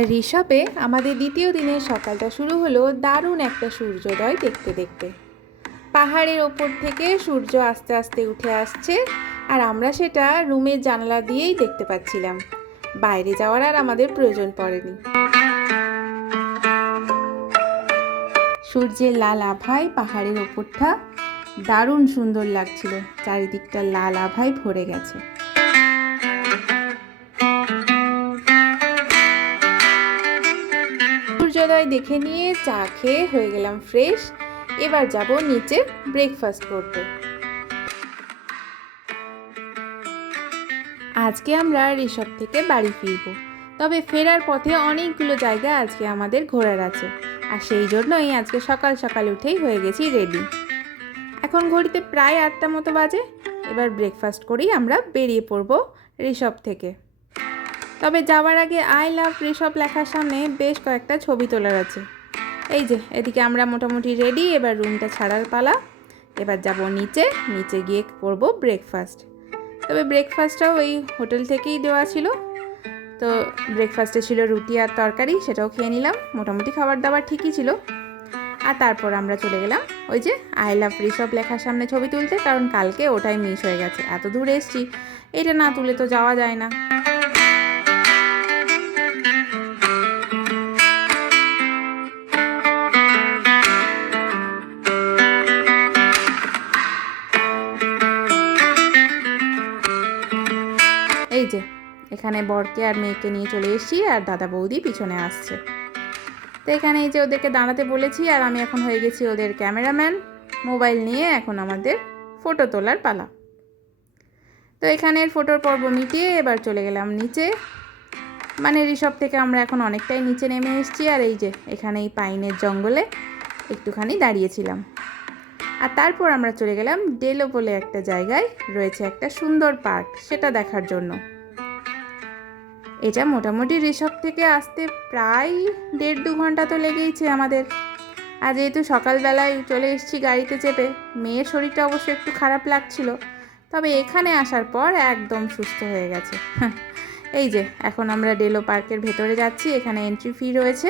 ঋষভে আমাদের দ্বিতীয় দিনের সকালটা শুরু হলো দারুণ একটা সূর্যোদয় দেখতে দেখতে। পাহাড়ের ওপর থেকে সূর্য আস্তে আস্তে উঠে আসছে, আর আমরা সেটা রুমের জানালা দিয়েই দেখতে পাচ্ছিলাম। বাইরে যাওয়ার আর আমাদের প্রয়োজন পড়েনি। সূর্যের লাল আভায় পাহাড়ের ওপরটা দারুণ সুন্দর লাগছিল, চারিদিকটা লাল আভায় ভরে গেছে। সূর্যোদয় দেখে নিয়ে চা খেয়ে হয়ে গেলাম ফ্রেশ। এবার যাব নিচে ব্রেকফাস্ট করতে। আজকে আমরা ঋষভ থেকে বাড়ি ফিরব, তবে ফেরার পথে অনেকগুলো জায়গা আজকে আমাদের ঘোরার আছে, আর সেই জন্যই আজকে সকাল সকাল উঠেই হয়ে গেছি রেডি। এখন ঘড়িতে প্রায় 8টা মতো বাজে। এবার ব্রেকফাস্ট করেই আমরা বেরিয়ে পড়ব ঋষভ থেকে। তবে যাওয়ার আগে আই লাভ ঋষভ লেখার সামনে বেশ কয়েকটা ছবি তোলার আছে। এই যে এদিকে আমরা মোটামুটি রেডি, এবার রুমটা ছাড়ার পালা। এবার যাব নিচে গিয়ে করব ব্রেকফাস্ট। তবে ব্রেকফাস্টটাও এই হোটেল থেকেই দেওয়া ছিল। তো ব্রেকফাস্টে ছিল রুটি আর তরকারি, সেটাও খেয়ে নিলাম। মোটামুটি খাবার দাবার ঠিকই ছিল। আর তারপর আমরা চলে গেলাম ওই যে আই লাভ ঋষভ লেখার সামনে ছবি তুলতে, কারণ কালকে ওটাই মিস হয়ে গেছে। এত দূর এসছি, এটা না তুলে তো যাওয়া যায় না। এই যে এখানে বরকে আর মেয়েকে নিয়ে চলে এসেছি, আর দাদা বৌদি পিছনে আসছে। তো এখানে এই যে ওদেরকে দাঁড়াতে বলেছি, আর আমি এখন হয়ে গেছি ওদের ক্যামেরাম্যান। মোবাইল নিয়ে এখন আমাদের ফটো তোলার পালা। তো এখানের ফটোর পর্ব মিটিয়ে এবার চলে গেলাম নিচে। মানে ঋষভ থেকে আমরা এখন অনেকটাই নিচে নেমে এসেছি, আর এই যে এখানে এই পাইনের জঙ্গলে একটুখানি দাঁড়িয়েছিলাম। আর তারপর আমরা চলে গেলাম ডেলো বলে একটা জায়গায় রয়েছে একটা সুন্দর পার্ক, সেটা দেখার জন্য। এটা মোটামুটি ঋষভ থেকে আসতে প্রায় 1.5-2 ঘন্টা তো লেগেইছে আমাদের। আর যেহেতু সকালবেলায় চলে এসেছি গাড়িতে চেপে, মেয়ের শরীরটা অবশ্য একটু খারাপ লাগছিল, তবে এখানে আসার পর একদম সুস্থ হয়ে গেছে। এই যে এখন আমরা ডেলো পার্কের ভেতরে যাচ্ছি, এখানে এন্ট্রি ফি রয়েছে।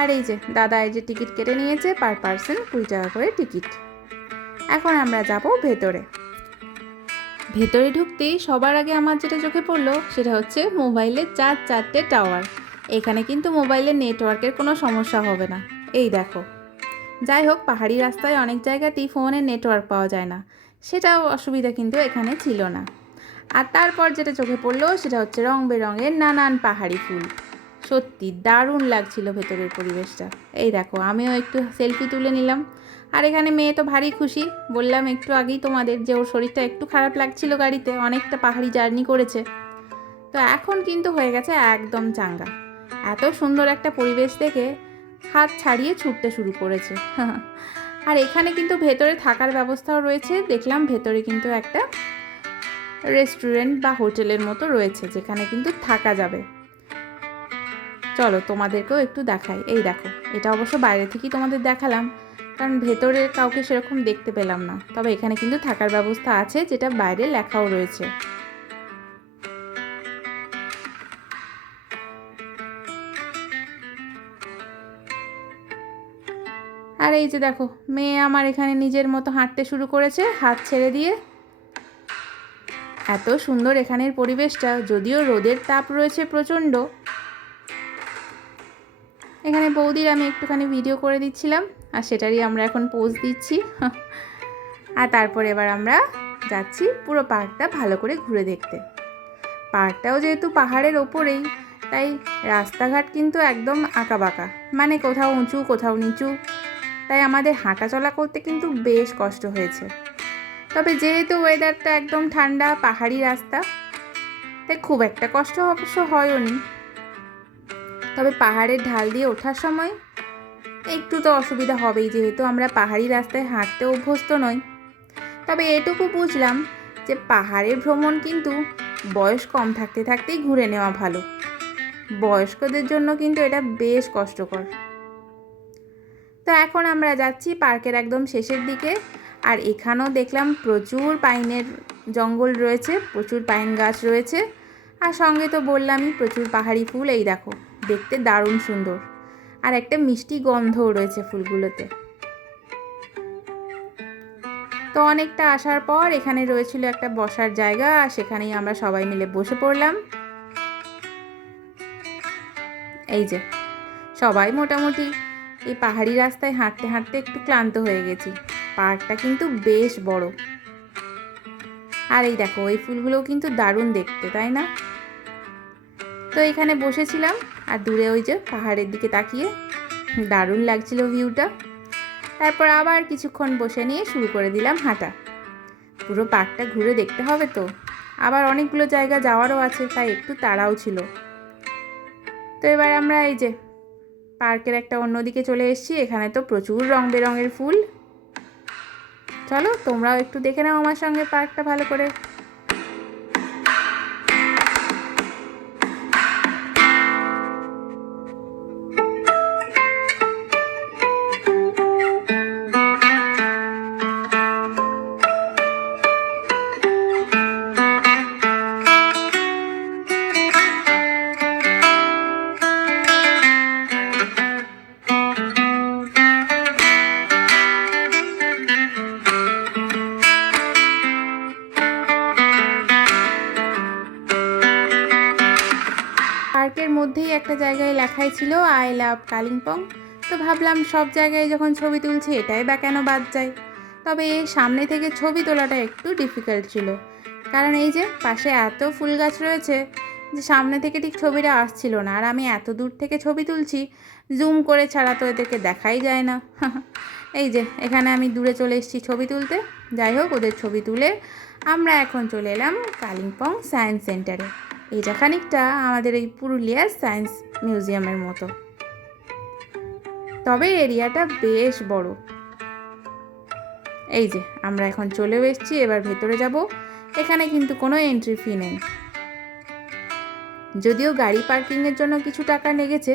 আর এই যে দাদা এই যে টিকিট কেটে নিয়েছে, পার পার্সন 20 টাকা করে টিকিট। এখন আমরা যাব ভেতরে। ভেতরে ঢুকতেই সবার আগে আমার যেটা চোখে পড়লো সেটা হচ্ছে মোবাইলের 4 টাওয়ার। এখানে কিন্তু মোবাইলের নেটওয়ার্কের কোনো সমস্যা হবে না। এই দেখো, যাই হোক পাহাড়ি রাস্তায় অনেক জায়গাতেই ফোনের নেটওয়ার্ক পাওয়া যায় না, সেটাও অসুবিধা কিন্তু এখানে ছিল না। আর তারপর যেটা চোখে পড়লো সেটা হচ্ছে রং বেরঙের নানান পাহাড়ি ফুল। সত্যি দারুণ লাগছিল ভেতরের পরিবেশটা। এই দেখো আমিও একটু সেলফি তুলে নিলাম। আর এখানে মেয়ে তো ভারী খুশি, বললাম একটু আগেই তোমাদের যে ওর শরীরটা একটু খারাপ লাগছিল গাড়িতে, অনেকটা পাহাড়ি জার্নি করেছে, তো এখন কিন্তু হয়ে গেছে একদম চাঙ্গা। এত সুন্দর একটা পরিবেশ দেখে হাত ছাড়িয়ে ছুটতে শুরু করেছে। আর এখানে কিন্তু ভেতরে থাকার ব্যবস্থাও রয়েছে। দেখলাম ভেতরে কিন্তু একটা রেস্টুরেন্ট বা হোটেলের মতো রয়েছে, যেখানে কিন্তু থাকা যাবে। চলো তোমাদেরকেও একটু দেখাই। এই দেখো, এটা অবশ্য বাইরে থেকেই তোমাদের দেখালাম, কারণ ভেতরে কাউকে সেরকম দেখতে পেলাম না। তবে এখানে কিন্তু থাকার ব্যবস্থা আছে, যেটা বাইরে লেখাও রয়েছে। আর এই যে দেখো মেয়ে আমার এখানে নিজের মতো হাঁটতে শুরু করেছে হাত ছেড়ে দিয়ে। এত সুন্দর এখানের পরিবেশটা, যদিও রোদের তাপ রয়েছে প্রচণ্ড। এখানে বৌদির আমি একটুখানি ভিডিও করে দিচ্ছিলাম, আর সেটারই আমরা এখন পোজ দিচ্ছি। আর তারপর এবার আমরা যাচ্ছি পুরো পার্কটা ভালো করে ঘুরে দেখতে। পার্কটাও যেহেতু পাহাড়ের ওপরেই, তাই রাস্তাঘাট কিন্তু একদম আঁকাবাঁকা, মানে কোথাও উঁচু কোথাও নিচু, তাই আমাদের হাঁটা চলা করতে কিন্তু বেশ কষ্ট হয়েছে। তবে যেহেতু ওয়েদারটা একদম ঠান্ডা, পাহাড়ি রাস্তা, তাই খুব একটা কষ্ট অবশ্য হয়নি। তবে পাহাড়ের ঢাল দিয়ে ওঠার সময় একটু তো অসুবিধা হবেই, যেহেতু আমরা পাহাড়ি রাস্তায় হাঁটতে অভ্যস্ত নই। তবে এটুকু বুঝলাম যে পাহাড়ের ভ্রমণ কিন্তু বয়স কম থাকতে থাকতেই ঘুরে নেওয়া ভালো। বয়স্কদের জন্য কিন্তু এটা বেশ কষ্টকর। তো এখন আমরা যাচ্ছি পার্কের একদম শেষের দিকে। আর এখানেও দেখলাম প্রচুর পাইনের জঙ্গল রয়েছে, প্রচুর পাইন গাছ রয়েছে, আর সঙ্গে তো বললামই প্রচুর পাহাড়ি ফুল। এই দেখো দেখতে দারুণ সুন্দর, আর একটা মিষ্টি গন্ধও রয়েছে ফুলগুলোতে। তো অনেকটা আসার পর এখানে রয়েছিল একটা বসার জায়গা, আর সেখানেই আমরা সবাই মিলে বসে পড়লাম। এই যে সবাই মোটামুটি এই পাহাড়ি রাস্তায় হাঁটতে হাঁটতে একটু ক্লান্ত হয়ে গেছি। পার্কটা কিন্তু বেশ বড়, আর এই দেখো এই ফুলগুলোও কিন্তু দারুণ দেখতে, তাই না? তো এখানে বসেছিলাম, আর দূরে ওই যে পাহাড়ের দিকে তাকিয়ে দারুণ লাগছিল ভিউটা। তারপর আবার কিছুক্ষণ বসে নিয়ে শুরু করে দিলাম হাঁটা। পুরো পার্কটা ঘুরে দেখতে হবে তো, আবার অনেকগুলো জায়গা যাওয়ারও আছে, তাই একটু তাড়াও ছিল। তো এবার আমরা এই যে পার্কের একটা অন্যদিকে চলে এসেছি। এখানে তো প্রচুর রং বেরঙের ফুল। চলো তোমরাও একটু দেখে নাও আমার সঙ্গে পার্কটা ভালো করে। পার্কের মধ্যেই একটা জায়গায় লেখাই ছিল আই লাভ কালিম্পং। তো ভাবলাম সব জায়গায় যখন ছবি তুলছি এটাই বা কেন বাদ যায়। তবে সামনে থেকে ছবি তোলাটা একটু ডিফিকাল্ট ছিল, কারণ এই যে পাশে এত ফুল গাছ রয়েছে যে সামনে থেকে ঠিক ছবিটা আসছিল না। আর আমি এত দূর থেকে ছবি তুলছি, জুম করে ছাড়া তো এদেরকে দেখাই যায় না। এই যে এখানে আমি দূরে চলে এসেছি ছবি তুলতে। যাই হোক, ওদের ছবি তুলে আমরা এখন চলে এলাম কালিম্পং সায়েন্স সেন্টারে। এইটা খানিকটা আমাদের এই পুরুলিয়ার সায়েন্স মিউজিয়ামের মতো, তবে এরিয়াটা বেশ বড়। এই যে আমরা এখন চলেও এসেছি, এবার ভেতরে যাব। এখানে কিন্তু কোনো এন্ট্রি ফি নেই, যদিও গাড়ি পার্কিংয়ের জন্য কিছু টাকা লেগেছে,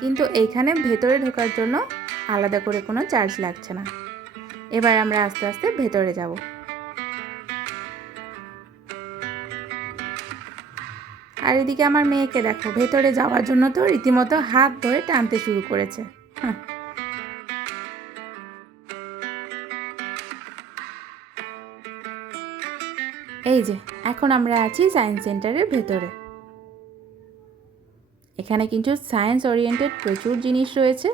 কিন্তু এইখানে ভেতরে ঢোকার জন্য আলাদা করে কোনো চার্জ লাগছে না। এবার আমরা আস্তে আস্তে ভেতরে যাব। আর এদিকে আমার মেয়েকে দেখো, ভেতরে যাওয়ার জন্য তো রীতিমতো হাত ধরে টানতে শুরু করেছে। এই যে এখন আমরা আছি সায়েন্স সেন্টারের ভেতরে। এখানে কিন্তু সায়েন্স ওরিয়েন্টেড প্রচুর জিনিস রয়েছে।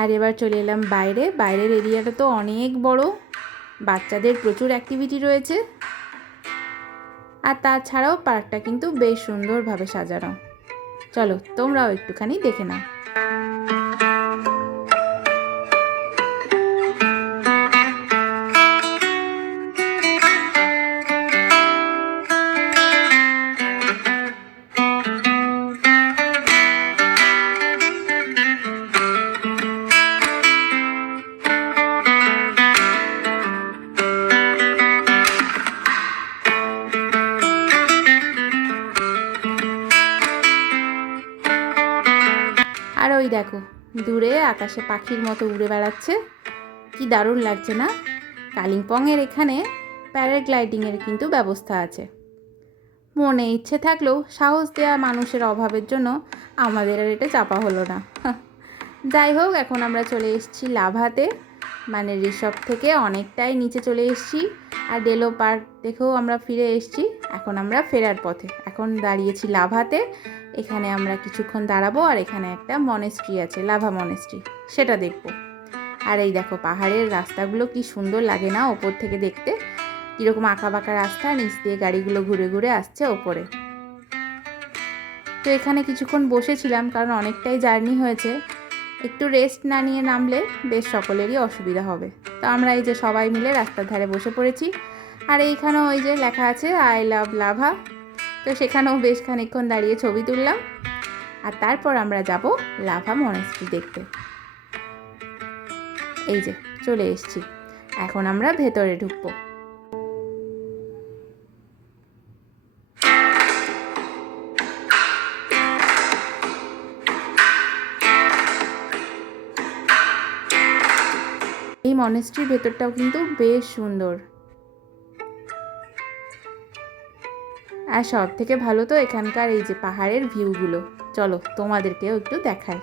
আর এবার চলে এলাম বাইরে। বাইরের এরিয়াটা তো অনেক বড়, বাচ্চাদের প্রচুর অ্যাক্টিভিটি রয়েছে। আর তাছাড়াও পার্কটা কিন্তু বেশ সুন্দরভাবে সাজানো। চলো তোমরাও একটুখানি দেখে নাও। আর ওই দেখো দূরে আকাশে পাখির মতো উড়ে বেড়াচ্ছে, কি দারুণ লাগছে না? কালিম্পংয়ের এখানে প্যারাগ্লাইডিংয়ের কিন্তু ব্যবস্থা আছে। মনে ইচ্ছে থাকলেও সাহস দেওয়া মানুষের অভাবের জন্য আমাদের আর এটা চাপা হলো না। যাই হোক, এখন আমরা চলে এসেছি লাভাতে, মানে রিসর্ট থেকে অনেকটাই নিচে চলে এসেছি। আর ডেলো পার্ক দেখেও আমরা ফিরে এসেছি। এখন আমরা ফেরার পথে, এখন দাঁড়িয়েছি লাভাতে। এখানে আমরা কিছুক্ষণ দাঁড়াবো, আর এখানে একটা মনেস্ট্রি আছে, লাভা মনেস্ট্রি, সেটা দেখব। আর এই দেখো পাহাড়ের রাস্তাগুলো কি সুন্দর লাগে না ওপর থেকে দেখতে, কীরকম আঁকা বাঁকা রাস্তা, নিচ দিয়ে গাড়িগুলো ঘুরে ঘুরে আসছে ওপরে। তো এখানে কিছুক্ষণ বসেছিলাম, কারণ অনেকটাই জার্নি হয়েছে, একটু রেস্ট না নিয়ে নামলে বেশ সকলেরই অসুবিধা হবে। তো আমরা এই যে সবাই মিলে রাস্তার ধারে বসে পড়েছি। আর এইখানেও ওই যে লেখা আছে আই লাভ লাভা, তো সেখানেও বেশ খানিকক্ষণ দাঁড়িয়ে ছবি তুললাম। আর তারপর আমরা যাব লাভা মনেস্ট্রি দেখতে। এই যে চলে এসেছি, এখন আমরা ভেতরে ঢুকবো। এই মনেস্ট্রির ভেতরটাও কিন্তু বেশ সুন্দর। আর সব থেকে ভালো তো এখানকার এই যে পাহাড়ের ভিউগুলো। চলো তোমাদেরকেও একটু দেখাই।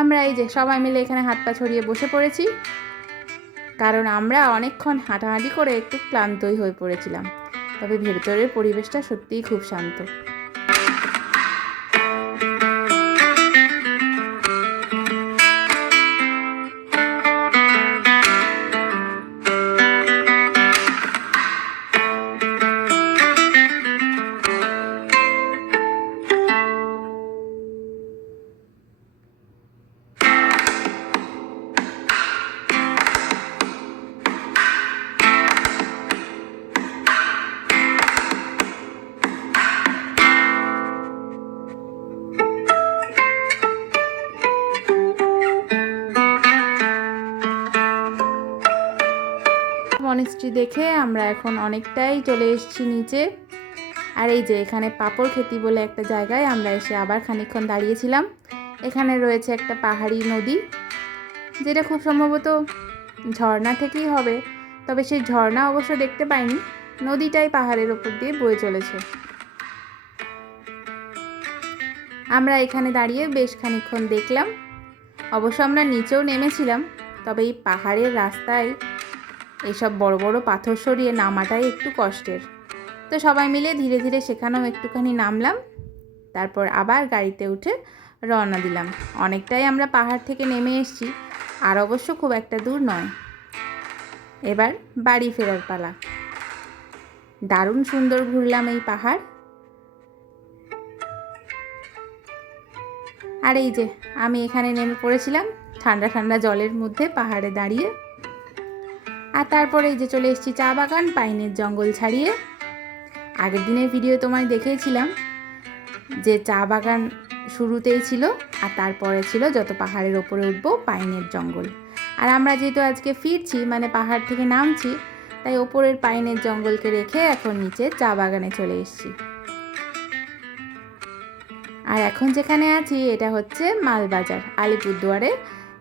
আমরা এই যে সবাই মিলে এখানে হাত পা ছড়িয়ে বসে পড়েছি, কারণ আমরা অনেকক্ষণ হাঁটাহাঁটি করে একটু ক্লান্তই হয়ে পড়েছিলাম। তবে ভেতরের পরিবেশটা সত্যিই খুব শান্ত। মনেস্ট্রি দেখে আমরা এখন অনেকটাই চলে এসেছি নিচে। আর এই যে এখানে পাপড় খেতি বলে একটা জায়গায় আমরা এসে আবার খানিকক্ষণ দাঁড়িয়েছিলাম। এখানে রয়েছে একটা পাহাড়ি নদী, যেটা খুব সম্ভবত ঝর্ণা থেকেই হবে। তবে সেই ঝর্ণা অবশ্য দেখতে পাইনি, নদীটাই পাহাড়ের ওপর দিয়ে বয়ে চলেছে। আমরা এখানে দাঁড়িয়ে বেশ খানিকক্ষণ দেখলাম। অবশ্য আমরা নিচেও নেমেছিলাম, তবে এই পাহাড়ের রাস্তায় এইসব বড় বড় পাথর সরিয়ে নামাটাই একটু কষ্টের। তো সবাই মিলে ধীরে ধীরে সেখানেও একটুখানি নামলাম, তারপর আবার গাড়িতে উঠে রওনা দিলাম। অনেকটাই আমরা পাহাড় থেকে নেমে এসেছি, আর অবশ্য খুব একটা দূর নয়। এবার বাড়ি ফেরার পালা। দারুণ সুন্দর ঘুরলাম এই পাহাড়। আর এই যে আমি এখানে নেমে পড়েছিলাম ঠান্ডা ঠান্ডা জলের মধ্যে পাহাড়ে দাঁড়িয়ে। আর তারপরে এই যে চলে এসেছি চা বাগান, পাইনের জঙ্গল ছাড়িয়ে। আগের দিনের ভিডিও তোমায় দেখিয়েছিলাম যে চা বাগান শুরুতেই ছিল, আর তারপরে ছিল যত পাহাড়ের ওপরে উঠবো পাইনের জঙ্গল। আর আমরা যেহেতু আজকে ফিরছি, মানে পাহাড় থেকে নামছি, তাই ওপরের পাইনের জঙ্গলকে রেখে এখন নিচে চা বাগানে চলে এসেছি। আর এখন যেখানে আছি এটা হচ্ছে মালবাজার, আলিপুরদুয়ারে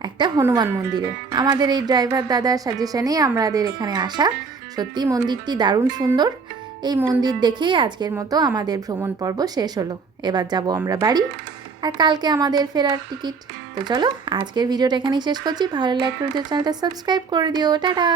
একটা হনুমান মন্দিরে। আমাদের এই ড্রাইভার দাদার সাজেশনেই আমাদের এখানে আসা। সত্যি মন্দিরটি দারুণ সুন্দর। এই মন্দির দেখেই আজকের মতো আমাদের ভ্রমণ পর্ব শেষ হলো। এবার যাব আমরা বাড়ি, আর কালকে আমাদের ফেরার টিকিট। তো চলো আজকের ভিডিওটা এখানেই শেষ করছি। ভালো লাগলে চ্যানেলটা সাবস্ক্রাইব করে দিও। টাটা।